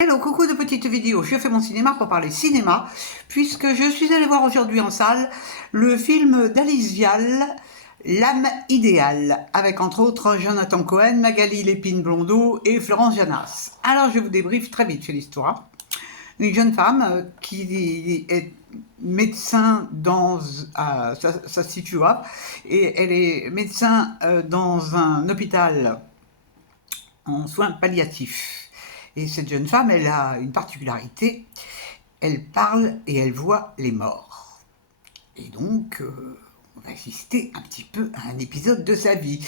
Hello, coucou de petites vidéos, je fais mon cinéma pour parler cinéma, puisque je suis allée voir aujourd'hui en salle le film d'Alice Vial, L'âme idéale, avec entre autres Jonathan Cohen, Magali Lépine-Blondeau et Florence Janas. Alors je vous débriefe très vite sur l'histoire. Une jeune femme qui est médecin ça se situe là, et elle est médecin dans un hôpital en soins palliatifs. Et cette jeune femme, elle a une particularité, elle parle et elle voit les morts. Et donc, on va assister un petit peu à un épisode de sa vie.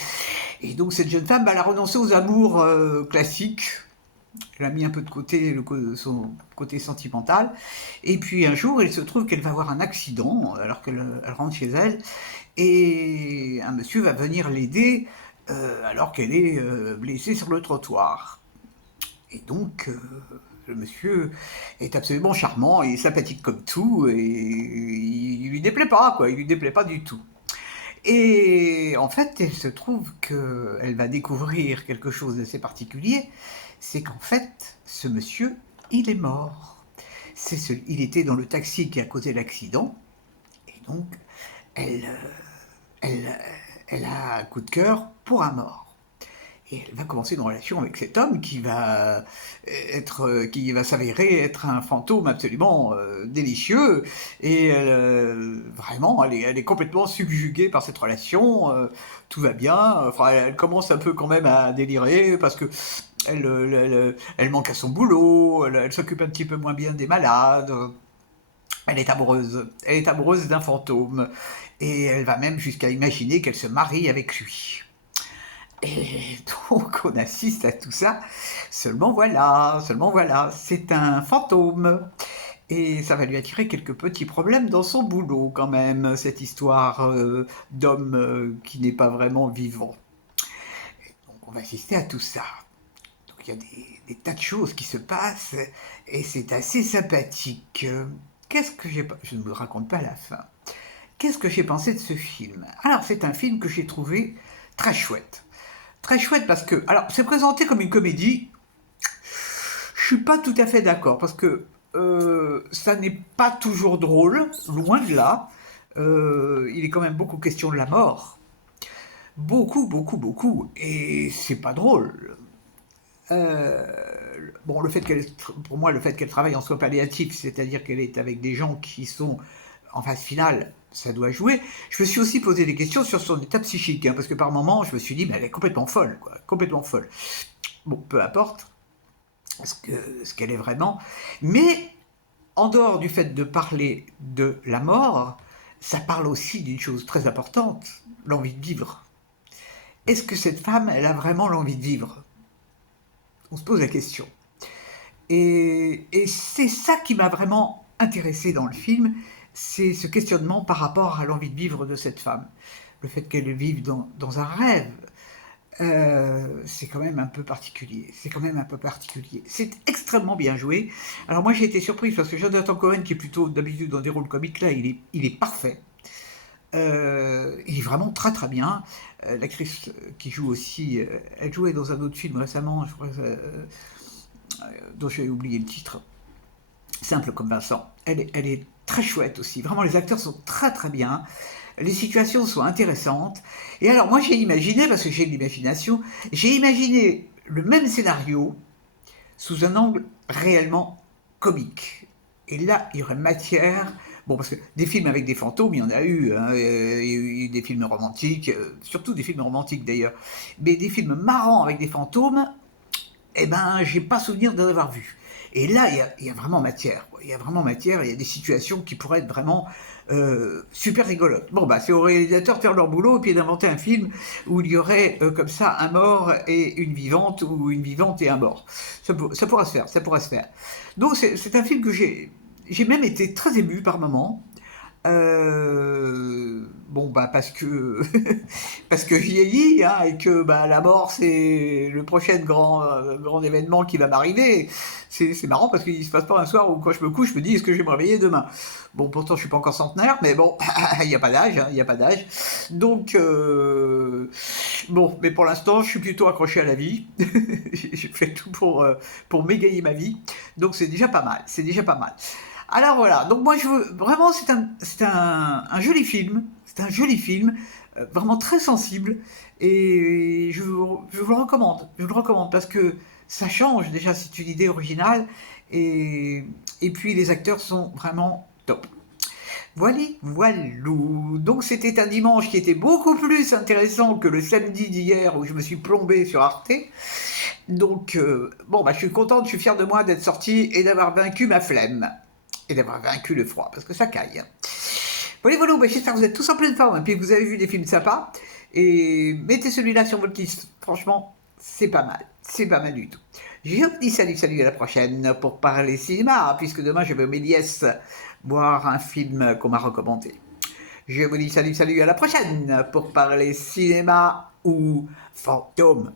Et donc cette jeune femme, elle a renoncé aux amours classiques, elle a mis un peu de côté son côté sentimental, et puis un jour, il se trouve qu'elle va avoir un accident, alors qu'elle rentre chez elle, et un monsieur va venir l'aider, alors qu'elle est blessée sur le trottoir. Et donc, le monsieur est absolument charmant et sympathique comme tout, et il lui déplaît pas, quoi, il lui déplaît pas du tout. Et en fait, il se trouve qu'elle va découvrir quelque chose d'assez particulier, c'est qu'en fait, ce monsieur, il est mort. Il était dans le taxi qui a causé l'accident, et donc, elle, elle, elle a un coup de cœur pour un mort. Et elle va commencer une relation avec cet homme qui va s'avérer être un fantôme absolument délicieux. Et vraiment, elle est complètement subjuguée par cette relation. Tout va bien. Enfin, elle commence un peu quand même à délirer parce que elle manque à son boulot. Elle s'occupe un petit peu moins bien des malades. Elle est amoureuse. Elle est amoureuse d'un fantôme. Et elle va même jusqu'à imaginer qu'elle se marie avec lui. Et donc on assiste à tout ça, seulement voilà, c'est un fantôme. Et ça va lui attirer quelques petits problèmes dans son boulot quand même, cette histoire d'homme qui n'est pas vraiment vivant. Donc on va assister à tout ça. Donc il y a des tas de choses qui se passent et c'est assez sympathique. Qu'est-ce que j'ai... Je ne vous raconte pas la fin. Qu'est-ce que j'ai pensé de ce film? Alors c'est un film que j'ai trouvé très chouette. Très chouette parce que, alors c'est présenté comme une comédie, je suis pas tout à fait d'accord parce que ça n'est pas toujours drôle, loin de là. Il est quand même beaucoup question de la mort, beaucoup, beaucoup, beaucoup, et c'est pas drôle. Euh, bon, pour moi, le fait qu'elle travaille en soins palliatifs, c'est-à-dire qu'elle est avec des gens qui sont en phase finale, ça doit jouer. Je me suis aussi posé des questions sur son état psychique, hein, parce que par moments, je me suis dit, mais elle est complètement folle, quoi, complètement folle. Bon, peu importe ce qu'elle est vraiment, mais en dehors du fait de parler de la mort, ça parle aussi d'une chose très importante, l'envie de vivre. Est-ce que cette femme, elle a vraiment l'envie de vivre? On se pose la question. Et c'est ça qui m'a vraiment intéressé dans le film, c'est ce questionnement par rapport à l'envie de vivre de cette femme. Le fait qu'elle vive dans un rêve, c'est quand même un peu particulier. C'est quand même un peu particulier. C'est extrêmement bien joué. Alors moi j'ai été surprise parce que Jonathan Cohen, qui est plutôt d'habitude dans des rôles comiques, là il est parfait. Il est vraiment très très bien. L'actrice qui joue aussi, elle jouait dans un autre film récemment, je crois, dont j'ai oublié le titre, Simple comme Vincent. Elle est très chouette aussi. Vraiment, les acteurs sont très très bien. Les situations sont intéressantes. Et alors, moi, j'ai imaginé, parce que j'ai de l'imagination, j'ai imaginé le même scénario sous un angle réellement comique. Et là, il y aurait matière. Bon, parce que des films avec des fantômes, il y en a eu. Hein, il y a eu des films romantiques, surtout des films romantiques d'ailleurs. Mais des films marrants avec des fantômes, eh ben, j'ai pas souvenir d'en avoir vu. Et là, il y a vraiment matière. Il y a vraiment matière, il y a des situations qui pourraient être vraiment super rigolotes. Bon, bah, c'est aux réalisateurs de faire leur boulot et puis d'inventer un film où il y aurait comme ça un mort et une vivante, ou une vivante et un mort. Ça pourra se faire, ça pourra se faire. Donc, c'est un film que j'ai même été très ému par moments. Bon, bah, parce que parce que je vieillis, hein, et que, bah, la mort, c'est le prochain grand événement qui va m'arriver. C'est marrant parce qu'il se passe pas un soir où quand je me couche, je me dis: «Est-ce que je vais me réveiller demain?» Bon, pourtant, je suis pas encore centenaire, mais bon, il y a pas d'âge, hein, il y a pas d'âge. Donc, bon, mais pour l'instant, je suis plutôt accroché à la vie. Je fais tout pour m'égayer ma vie. Donc, c'est déjà pas mal, c'est déjà pas mal. Alors voilà, donc moi je veux vraiment c'est un joli film, c'est un joli film, vraiment très sensible et je vous le recommande, je vous le recommande parce que ça change déjà, c'est une idée originale et, et puis les acteurs sont vraiment top. Voilà, voilou. Donc c'était un dimanche qui était beaucoup plus intéressant que le samedi d'hier où je me suis plombé sur Arte. Donc bon bah je suis contente, je suis fier de moi d'être sorti et d'avoir vaincu ma flemme et d'avoir vaincu le froid, parce que ça caille. Voilà, voilà, bah, j'espère que vous êtes tous en pleine forme, et puis que vous avez vu des films sympas, et mettez celui-là sur votre liste. Franchement, c'est pas mal du tout. Je vous dis salut, salut, à la prochaine pour parler cinéma, puisque demain je vais au Méliès voir un film qu'on m'a recommandé. Je vous dis salut, salut, à la prochaine pour parler cinéma ou fantôme.